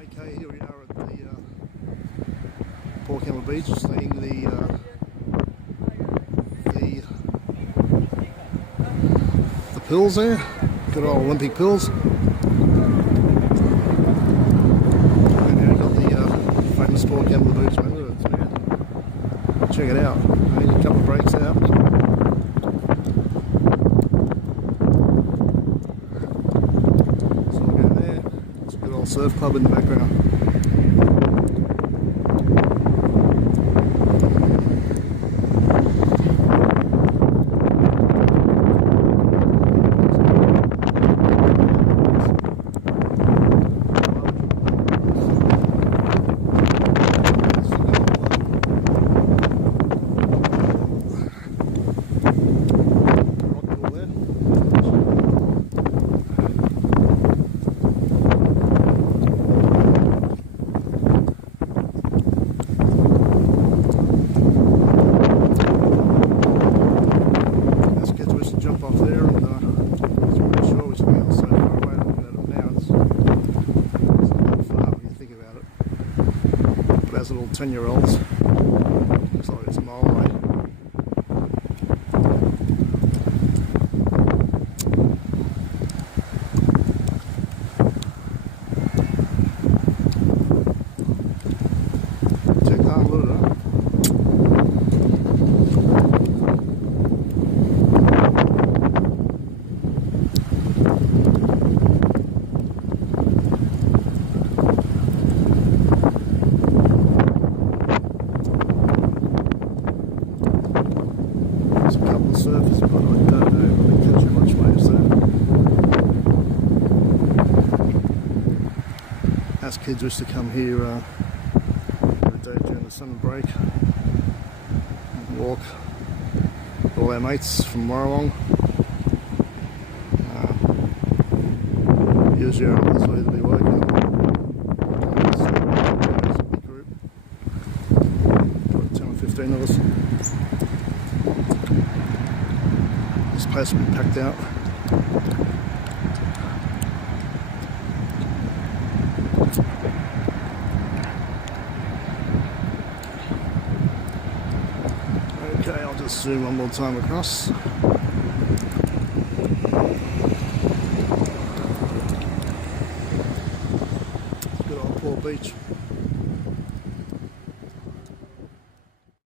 Okay, here we are at the Port Kembla Beach, seeing the pills there, good old Olympic pills. And now we've got the famous Port Kembla Beach, man. Look at this, man. Check it out. I need a couple of breaks out. So we'll go there. It's a good old surf club in the background. Jump off there, and I'm pretty sure which way else so far away. Looking at it now, it's not that far when you think about it. But as little 10-year-olds, looks like it's a mile away. Check that look at that. Surface, but I don't know if they catch too much waves there. As kids used to come here every day during the summer break and walk with all our mates from Warrawong. Usually our others will either be working group, about 10 or 15 of us. This place will be packed out. Okay, I'll just zoom one more time across. Good old Port Beach.